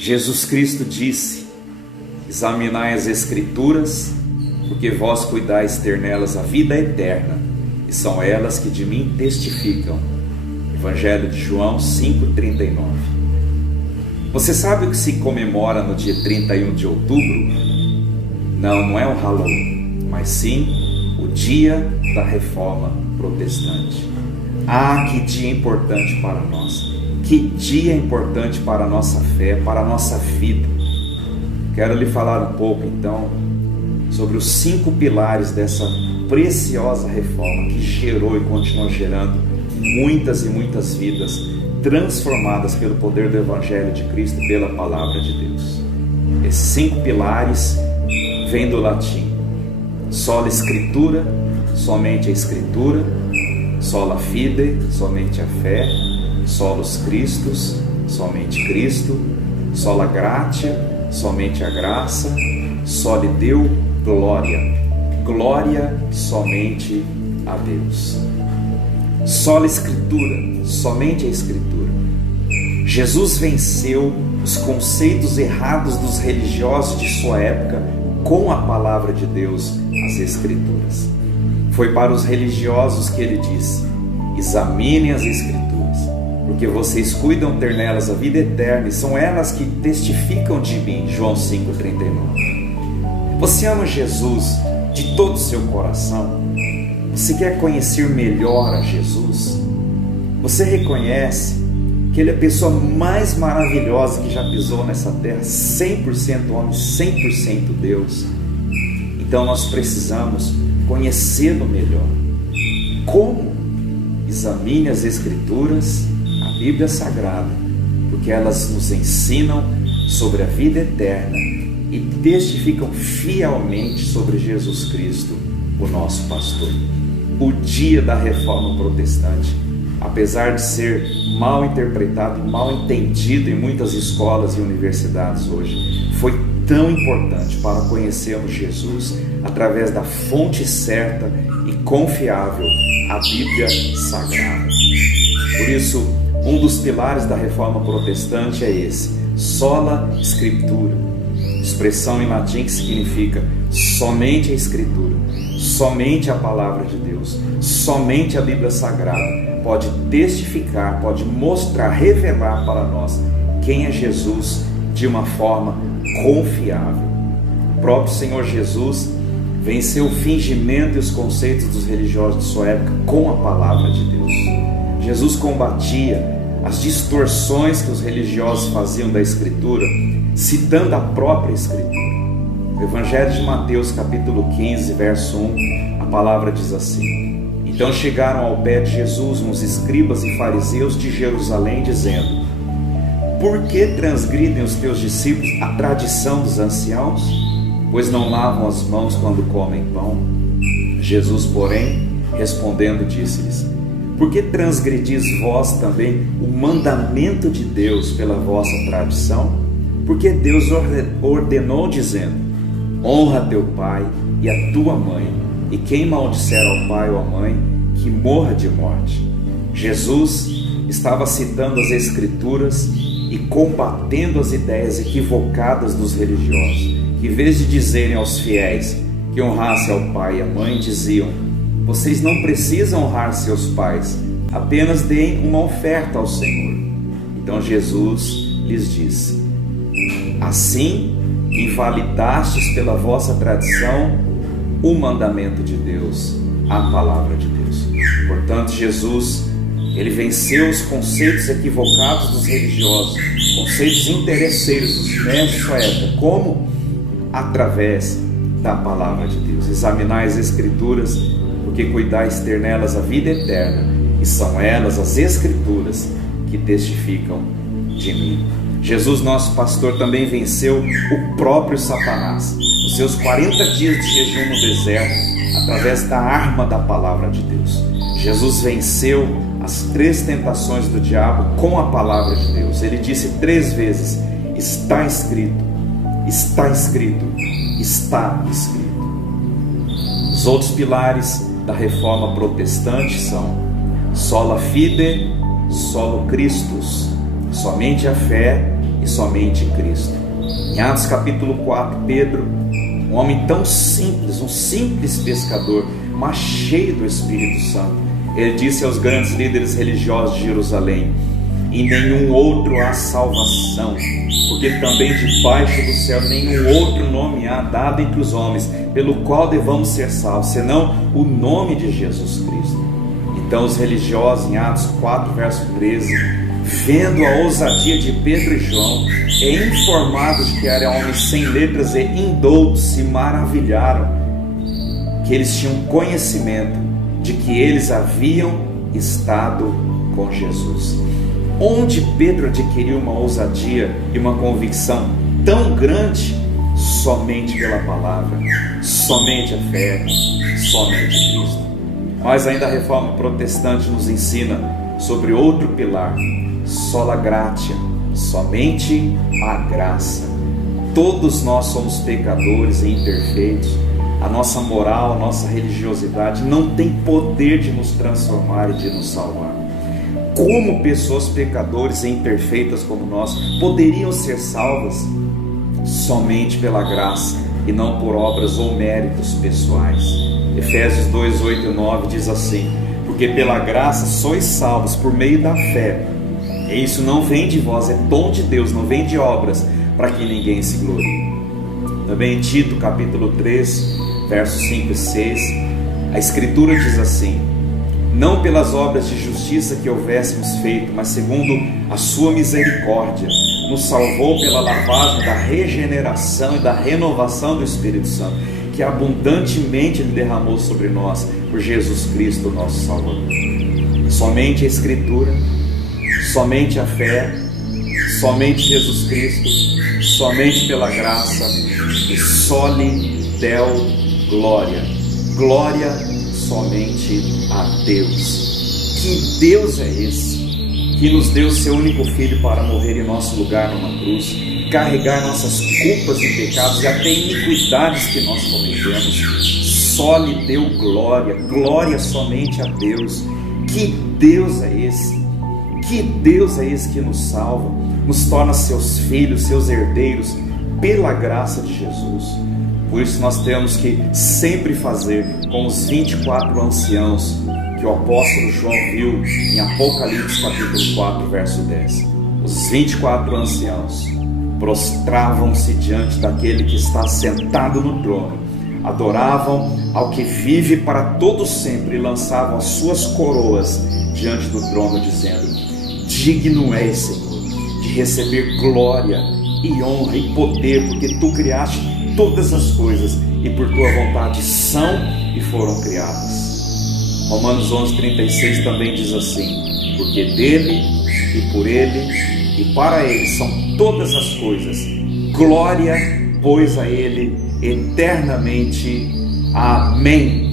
Jesus Cristo disse: examinai as Escrituras, porque vós cuidais ter nelas a vida eterna, e são elas que de mim testificam. Evangelho de João 5,39. Você sabe o que se comemora no dia 31 de outubro? Não é o Halloween, mas sim o dia da Reforma Protestante. Ah, que dia importante para nós! Que dia importante para a nossa fé, para a nossa vida. Quero lhe falar um pouco então sobre os 5 pilares dessa preciosa reforma que gerou e continua gerando muitas e muitas vidas transformadas pelo poder do Evangelho de Cristo e pela Palavra de Deus. Esses 5 pilares vêm do latim: sola Scriptura, somente a Escritura; sola fide, somente a fé; solus Christus, somente Cristo; sola gratia, somente a graça; soli Deo, glória, glória somente a Deus. Sola Escritura, somente a Escritura. Jesus venceu os conceitos errados dos religiosos de sua época com a palavra de Deus, as Escrituras. Foi para os religiosos que ele disse: examinem as Escrituras, porque vocês cuidam ter nelas a vida eterna, e são elas que testificam de mim. João 5,39. Você ama Jesus de todo o seu coração? Você quer conhecer melhor a Jesus? Você reconhece que Ele é a pessoa mais maravilhosa que já pisou nessa terra, 100% homem, 100% Deus? Então nós precisamos conhecê-lo melhor. Como? Examine as Escrituras, a Bíblia Sagrada, porque elas nos ensinam sobre a vida eterna e testificam fielmente sobre Jesus Cristo, o nosso pastor. O dia da Reforma Protestante, apesar de ser mal interpretado e mal entendido em muitas escolas e universidades hoje, foi tão importante para conhecermos Jesus através da fonte certa e confiável, a Bíblia Sagrada. Por isso, um dos pilares da Reforma Protestante é esse: sola Scriptura, expressão em latim que significa somente a Escritura, somente a Palavra de Deus, somente a Bíblia Sagrada pode testificar, pode mostrar, revelar para nós quem é Jesus de uma forma confiável. O próprio Senhor Jesus venceu o fingimento e os conceitos dos religiosos de sua época com a Palavra de Deus. Jesus combatia as distorções que os religiosos faziam da Escritura, citando a própria Escritura. No Evangelho de Mateus, capítulo 15, verso 1, a palavra diz assim: então chegaram ao pé de Jesus uns escribas e fariseus de Jerusalém, dizendo: por que transgridem os teus discípulos a tradição dos anciãos, pois não lavam as mãos quando comem pão? Jesus, porém, respondendo, disse-lhes: por que transgredis vós também o mandamento de Deus pela vossa tradição? Porque Deus ordenou, dizendo: honra teu pai e a tua mãe, e quem maldisser ao pai ou à mãe, que morra de morte. Jesus estava citando as Escrituras e combatendo as ideias equivocadas dos religiosos, que em vez de dizerem aos fiéis que honrassem ao pai e à mãe, diziam: vocês não precisam honrar seus pais, apenas deem uma oferta ao Senhor. Então Jesus lhes disse: assim invalidastes pela vossa tradição o mandamento de Deus, a palavra de Deus. Portanto, Jesus, ele venceu os conceitos equivocados dos religiosos, conceitos interesseiros dos mestres de sua época. Como? Através da palavra de Deus. Examinai as Escrituras, porque cuidais ter nelas a vida eterna, e são elas, as Escrituras, que testificam de mim. Jesus, nosso pastor, também venceu o próprio Satanás nos seus 40 dias de jejum no deserto, através da arma da palavra de Deus. Jesus venceu as 3 tentações do diabo com a palavra de Deus. Ele disse 3 vezes: está escrito, está escrito, está escrito. Os outros pilares da Reforma Protestante são sola fide, solo Christus, somente a fé e somente Cristo. Em Atos capítulo 4, Pedro, um homem tão simples, um simples pescador, mas cheio do Espírito Santo, ele disse aos grandes líderes religiosos de Jerusalém: em nenhum outro há salvação, porque também debaixo do céu nenhum outro nome há dado entre os homens, pelo qual devamos ser salvos, senão o nome de Jesus Cristo. Então os religiosos, em Atos 4, verso 13, vendo a ousadia de Pedro e João, e informados que eram homens sem letras e indoutos, se maravilharam, que eles tinham conhecimento de que eles haviam estado com Jesus. Onde Pedro adquiriu uma ousadia e uma convicção tão grande? Somente pela palavra, somente a fé, somente Cristo. Mas ainda a Reforma Protestante nos ensina sobre outro pilar: sola gratia, somente a graça. Todos nós somos pecadores e imperfeitos. A nossa moral, a nossa religiosidade não tem poder de nos transformar e de nos salvar. Como pessoas pecadoras e imperfeitas como nós poderiam ser salvas? Somente pela graça e não por obras ou méritos pessoais. Efésios 2, 8 e 9 diz assim: porque pela graça sois salvos por meio da fé, e isso não vem de vós, é dom de Deus, não vem de obras, para que ninguém se glorie. Também em Tito capítulo 3, versos 5 e 6, a Escritura diz assim: não pelas obras de justiça que houvéssemos feito, mas segundo a sua misericórdia, nos salvou pela lavagem da regeneração e da renovação do Espírito Santo, que abundantemente Ele derramou sobre nós, por Jesus Cristo, nosso Salvador. Somente a Escritura, somente a fé, somente Jesus Cristo, somente pela graça, e soli Deo glória, glória somente a Deus. Que Deus é esse que nos deu seu único Filho para morrer em nosso lugar numa cruz, carregar nossas culpas e pecados e até iniquidades que nós cometemos? Só lhe deu glória, glória somente a Deus. Que Deus é esse? Que Deus é esse que nos salva, nos torna seus filhos, seus herdeiros, pela graça de Jesus. Por isso nós temos que sempre fazer com os 24 anciãos que o apóstolo João viu em Apocalipse capítulo 4, verso 10. Os 24 anciãos prostravam-se diante daquele que está sentado no trono, adoravam ao que vive para todo sempre e lançavam as suas coroas diante do trono, dizendo: digno és, Senhor, de receber glória e honra e poder, porque tu criaste todas as coisas e por tua vontade são e foram criadas. Romanos 11:36 também diz assim: porque dele e por ele e para ele são todas as coisas, glória pois a ele eternamente. Amém.